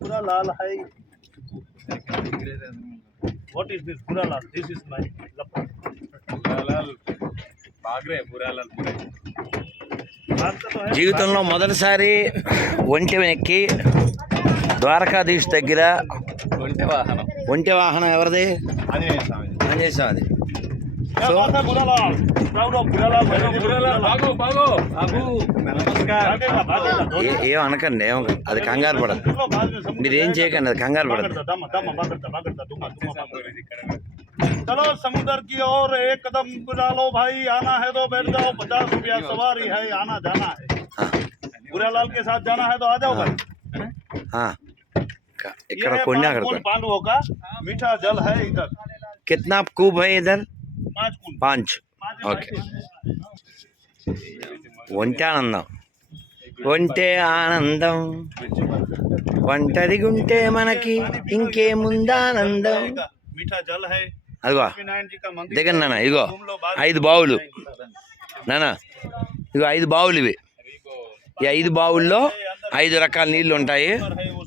Pura lal hai. What is this pura lal? This is my laptop. పురాలాల్ బాగ్రే పురాలాల్ పురే Maanta to hai. జీవితంలో మొదటిసారి ఒంటె ఎక్కి ద్వారకాధీష్ దగ్గర ఒంటి వాహనం ఒంటె వాహనం ఎవరిది ఆంజనేయ స్వామి ఆంజనేయ స్వామిది क्या बात है pura lal? Proud of pura lal. బాగు పురాలాల్ బాగు బాగు బాగు నమస్కార్ भागेगा भागेगा. ఏ ఏం అనకండి ఏం అది కంగారు పడదు देखो बाद में समुद्र మీరు ఏం చేయకండి అది కంగారు పడదు भागता दम दम भागता भागता दूंगा दूंगा भागता चलो समुद्र की ओर एक कदम बुला लो भाई आना है तो बैठ जाओ पचास रुपया सवारी है आना जाना है बुरालाल के साथ जाना है तो आ जाओ भाई ఆ. క- ये ఇక్కడ है కొన్ని पांच అక్కడ कूद కొన్ని पांडवों का मीठा जल है इधर కిత్నా కూబ్ హై ఇదర్ पांच कूद పాంచ్. ఓకే. ఒంటే ఆనందం. ఒంటే ఆనందం. ఒంటరిగుంటే మనకి ఇంకేముందానందం అదిగో. దగ్గర నాన్న ఇదిగో. ఐదు బావులు. నాన్న ఇదిగో ఐదు బావులు ఇవి. ఈ ఐదు బావుల్లో ఐదు రకాల నీళ్ళు ఉంటాయి.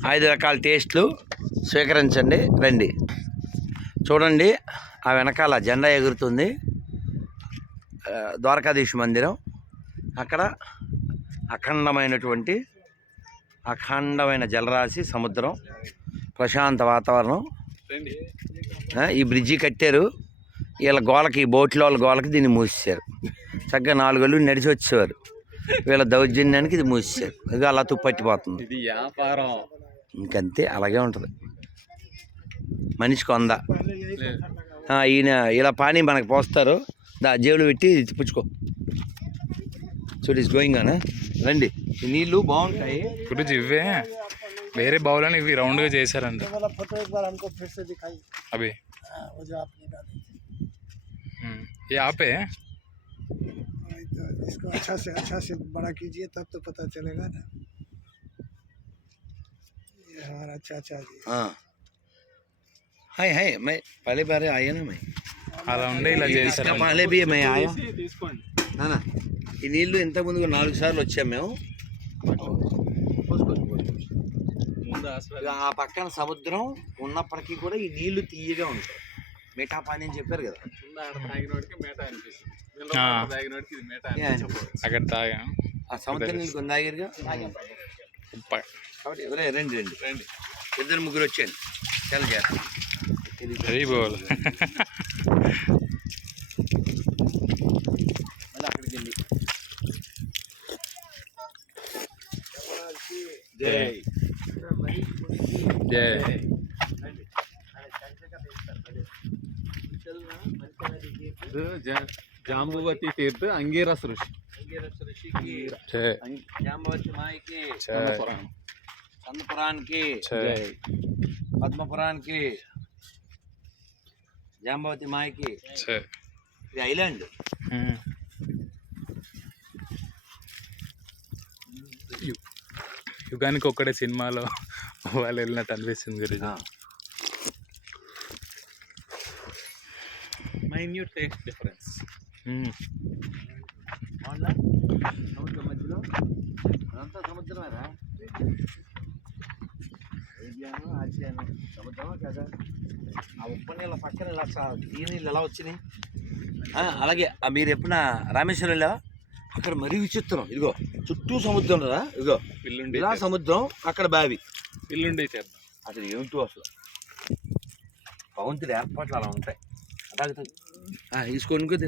ఐదు రకాల టేస్ట్లు. స్వీకరించండి రండి. చూడండి ఆ వెనకాల జెండా ఎగురుతుంది. ద్వారకాధీశ్ మందిరం. అక్కడ అఖండమైనటువంటి అఖండమైన జలరాశి సముద్రం ప్రశాంత వాతావరణం. ఈ బ్రిడ్జి కట్టారు. వీళ్ళ గోలకి ఈ బోట్లో వాళ్ళ గోలకి దీన్ని మూసేశారు. చక్కగా నాలుగు వేలు నడిచి వచ్చేవారు. వీళ్ళ దౌర్జన్యానికి ఇది మూసేశారు. ఇది అలా తుప్పట్టిపోతుంది ఇది వ్యాపారం. ఇంకంతే అలాగే ఉంటుంది. మనిషికి వంద. ఈయన ఇలా పానీ మనకు పోస్తారు. దా జేబులు పెట్టి తిప్పుచ్చుకో చూడు ఇస్ గోయింగ్ అనా రండి ఈ నీళ్ళు బాగుంటాయి గురుజీ ఇవే వేరే బౌలని ఇవి రౌండ్ గా చేశారంట वाला फोटो एक बार हमको फिर से दिखाई అవి हाँ, वो जो आपने डाली थी ఉమ్. ये आपे वही तो इसको अच्छा से अच्छा से बड़ा कीजिए तब तो पता चलेगा ना ये हमारा चाचा जी हाँ हाय हाय मैं पहले बार आया ना मैं అలా ఉండే ఇలా చేశారు. పాలే బియ్యం నానా ఈ నీళ్ళు ఇంత ముందు నాలుగు సార్లు వచ్చాం మేము. ఆ పక్కన సముద్రం ఉన్నప్పటికీ కూడా ఈ నీళ్ళు తీయగా ఉంటాయి. మేటా పాని అని చెప్పారు కదా. అక్కడ తాగా. ఆ సముద్రం నీళ్ళు కొన్ని తాగారుగా కాబట్టి ఎవరే రండి రండి. రండి. ఇద్దరు ముగ్గురు వచ్చాను చాలా జాగ్రత్త మళ్ళీ అక్కడికి వెళ్ళి. జై. జై. జాంబువతి తీర్థ అంగీరస్ ఋషి జై. జాంబవతి మాయకి జై. పద్మపురానికి జాంబవతి మాయకి ఇది ఐలాండ్. యుగానికి ఒక్కడే సినిమాలో వాళ్ళు వెళ్ళినట్టు అనిపిస్తుంది గురుజీ. మైన్యూట్ టేస్ట్ డిఫరెన్స్ సముద్రం మధ్యలో? అదంతా సముద్రమేరా ఏబియాను ఆసియాను. సముద్రమా కదా? ఆ ఉప్పు నీళ్ళ పక్కన ఇలా ఈ నీళ్ళు ఎలా వచ్చినాయి? అలాగే. ఆ మీరు ఎప్పుడైనా రామేశ్వరం వెళ్ళావా? అక్కడ మరీ విచిత్రం. ఇదిగో చుట్టూ సముద్రం రా. ఇదిగో పిల్లుండి ఇలా సముద్రం అక్కడ బావి. పిల్లుండి చేద్దాం. అసలు ఏమిటో అసలు? భగవంతుడి ఏర్పాట్లు అలా ఉంటాయి. అదాగుతుంది తీసుకోండి కదా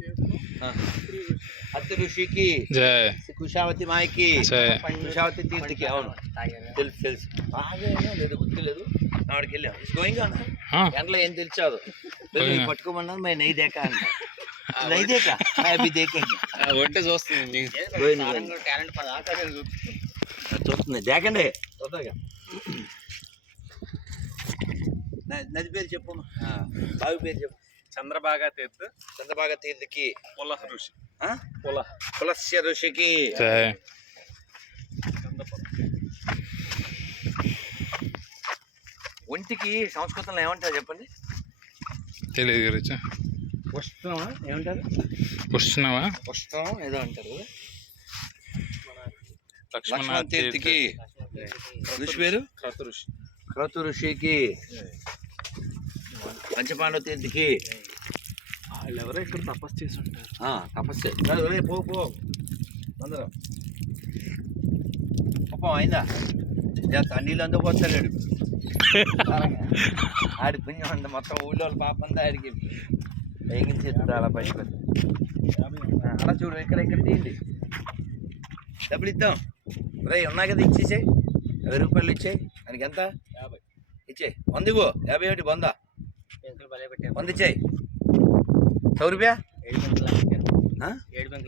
అత్త ఋషికి జై కుషావతి మాయకి కుషావతి తీర్థకి అవును తెలుసు తెలుసు బాగా లేదు గుర్తులేదు ఆవిడకి వెళ్ళాం ఇట్స్ గోయింగ్ ఆన్ ఆ, ఎండలో ఏం తెలిసాదు. పట్టుకోమన్నా మేము నెయ్యి దేకా అంట నెయ్యి దేకా అవి దేకే ఒంటే చూస్తుంది చూస్తుంది దేకండి చూద్దాగా న- నది పేరు చెప్పు బావి పేరు చెప్పు చంద్రబాగా తీర్థ. చంద్రబాగ తీర్థకి. పులహ ఋషి? పులహ. పులస్య ఋషికి. ఒంటికి సంస్కృతంలో ఏమంటారు చెప్పండి? తెలియదు గురించి. ఉష్ణమా ఏమంటారు? వస్తున్నావా? ఉష్ణం ఏదో అంటారు. లక్ష్మణ తీర్థికి. ఋషి పేరు? క్రతు ఋషికి పంచపాండవ తీర్థికి వాళ్ళు ఎవరో ఇక్కడ తపస్సు చేసి ఉంటారు ఆ, తపస్సే పో పో. అందరం పాపం అయిందా? నీళ్ళు అందుకు పోతాడు ఆడి పుణ్యం అంత మొత్తం ఊళ్ళో వాళ్ళ పాప అంతా ఆడికి ఎగిరి చేస్తుంది అలా బయటకు అలా చూడు ఇక్కడ ఇక్కడ తీయండి. డబ్బులు ఇద్దాం. రే ఉన్నా కదా ఇచ్చేసే యాభై రూపాయలు ఇచ్చే ఆయనకి ఎంత? యాభై. ఇచ్చే వంద ఇవ్వు యాభై ఒకటి వంద.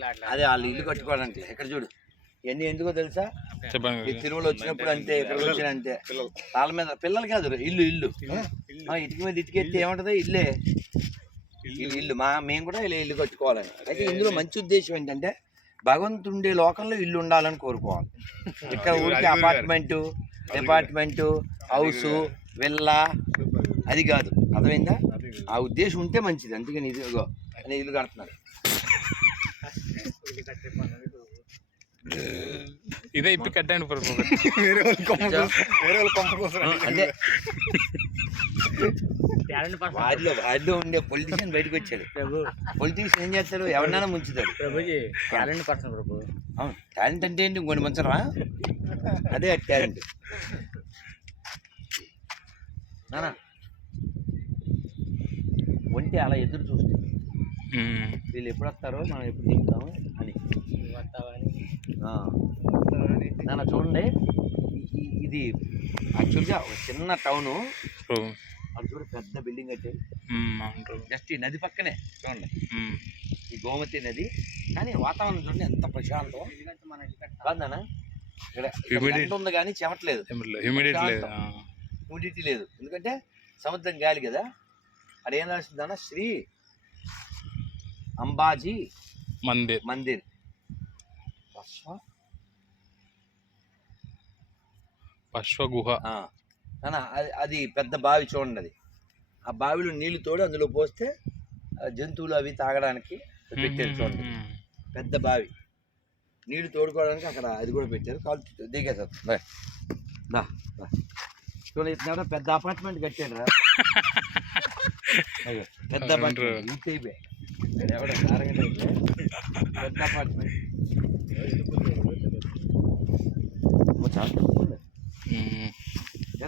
ఆటలు అదే వాళ్ళు ఇల్లు కట్టుకోవడానికి ఇక్కడ చూడు. ఇవన్నీ ఎందుకో తెలుసా? తిరుమల వచ్చినప్పుడు అంతే ఇక్కడ వచ్చిన అంతే. వాళ్ళ మీద పిల్లలు కాదు ఇల్లు ఇల్లు. ఇటుక మీద ఇటుక ఎత్తి ఏమంటది ఇల్లే. ఇల్లు. ఇల్లు మా మేము కూడా ఇలా ఇల్లు కట్టుకోవాలని. అయితే ఇందులో మంచి ఉద్దేశం ఏంటంటే భగవంతుడు లోకంలో ఇల్లు ఉండాలని కోరుకోవాలి. ఇక్కడ ఊరికి అపార్ట్మెంటు డిపార్ట్మెంటు హౌస్ విల్లా అది కాదు. అర్థమైందా? ఆ ఉద్దేశం ఉంటే మంచిది. అందుకని ఇది ఇదిగో అని ఇల్లు కడుతున్నారు. ఇదే ఇప్పి కట్టండి ప్రభు అంటే వారిలో వారిలో ఉండే పొలిటీషియన్ బయటకు వచ్చాడు. పొలిటీషియన్ ఏం చేస్తాడు? ఎవరినైనా ముంచుతాడు. ప్రభుజీ టాలెంట్ పర్సన్ ప్రభు. అవును. టాలెంట్ అంటే ఏంటి? ఇంకొని ముంచరా? అదే టాలెంట్ నానా ఒంటి అలా ఎదురు చూస్తుంది. వీళ్ళు ఎప్పుడు వస్తారో మనం ఎప్పుడు దిగుతాము అని. నాన్న చూడండి. ఇది యాక్చువల్గా ఒక చిన్న టౌను. అది చూడ పెద్ద బిల్డింగ్ కట్టారు ప్రభు జస్ట్ ఈ నది పక్కనే చూడండి. ఈ గోమతి నది. కానీ వాతావరణం చూడండి ఎంత ప్రశాంతం. కాదన్నా ఇక్కడ ఉంది కానీ చెమట్లేదు. హ్యూమిడిటీ లేదు. ఎందుకంటే సముద్రం గాలి కదా. అది ఏం రాసిందన్న శ్రీ అంబాజీ మందిర్. మందిర్. పశ్వ గుహ ఆ. నాన్న అది అది పెద్ద బావి చూడండి అది ఆ బావిలో నీళ్ళు తోడు అందులో పోస్తే జంతువులు అవి తాగడానికి పెట్టారు చూడండి. పెద్ద బావి. నీళ్ళు తోడుకోవడానికి అక్కడ అది కూడా పెట్టారు. కాలు దిగేసారు దా. చూడండి పెద్ద అపార్ట్మెంట్ కట్టాడు రా పెద్ద అపార్ట్మెంట్.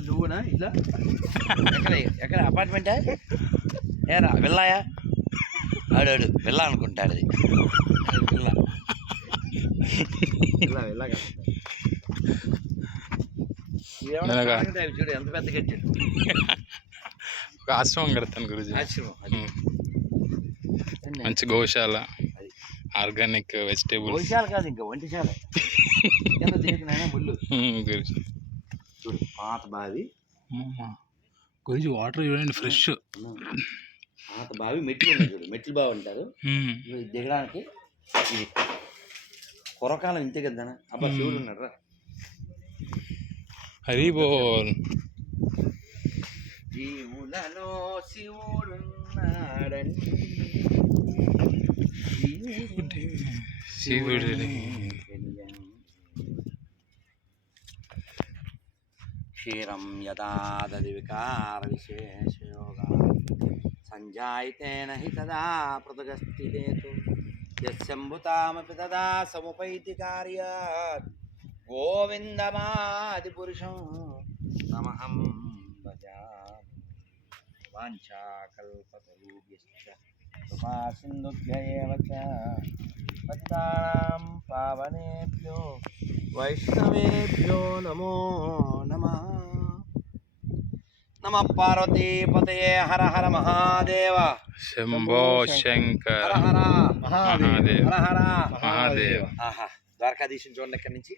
నువ్వునా? ఇలా ఎక్కడ ఎక్కడ? అపార్ట్మెంటా? ఏరా వెళ్ళాయా? ఆడాడు వెళ్ళా అనుకుంటాడు. అది చూడు ఎంత పెద్ద కట్టాడు. ఒక ఆశ్రమం కడతాను గురుజీ. మంచి గోశాల. Organic vegetables. గోశాల కాదు ఇంకా వంటిశాల గురుజీ. చూడు పాత బావి. గురుజీ వాటర్ చూడండి ఫ్రెష్. పాత బావి మెట్లు చూడు మెట్లు బావి అంటారు. దిగడానికి ఇది కురకాలం ఇంతే కదా అబ్బా శివుడు ఉన్నాడు రా హరి బోల్ జీవులలో శివుడున్నాడని. శివుడి క్షీరం యదా దది వికార విశేషయోగా సంజాయితేన హి తదా పృథగస్థితేతు యశంభుతామపి తదా సముపైతి కార్యాత్ గోవిందమాది పురుషం నమహం పతితానాం పావనేభ్యో వైష్ణవేభ్యో నమో నమః నమ పార్వతీపతయే హర హర మహాదేవ శంభో శంకర హర హర మహాదేవ్ హర హర మహాదేవ్ ఆహా ద్వారకాధీశం చూడండి ఇక్కడి నుంచి.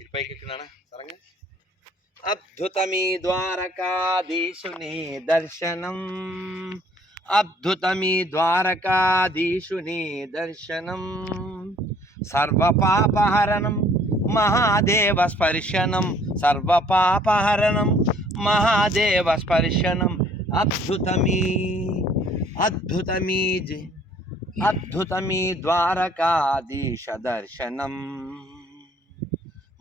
ఇటు పైకి ఎక్కున్నానా సరంగా अद्भुतमी द्वारकाधीशुनि दर्शनम। अद्भुतमी द्वारकाधीशुनि दर्शनम्। सर्वपापहरणं महादेवस्पर्शनं महादेव स्पर्शनम अद्भुतमी अद्भुतमी अद्भुतमी द्वारकाधीशदर्शनम्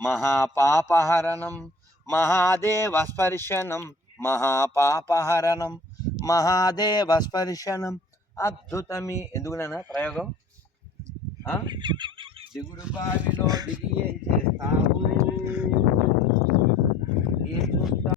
महापापहरणं అద్భుతమీ మహాపాపహరణం మహాదేవ స్పర్శనం మహాపాపహరణం మహాదేవ స్పర్శనం అద్భుతమి. ఎందుకునైనా ప్రయోగం? దిగుడు బావిలో దిగి ఏం చేస్తావు? ఏం చూస్తావు?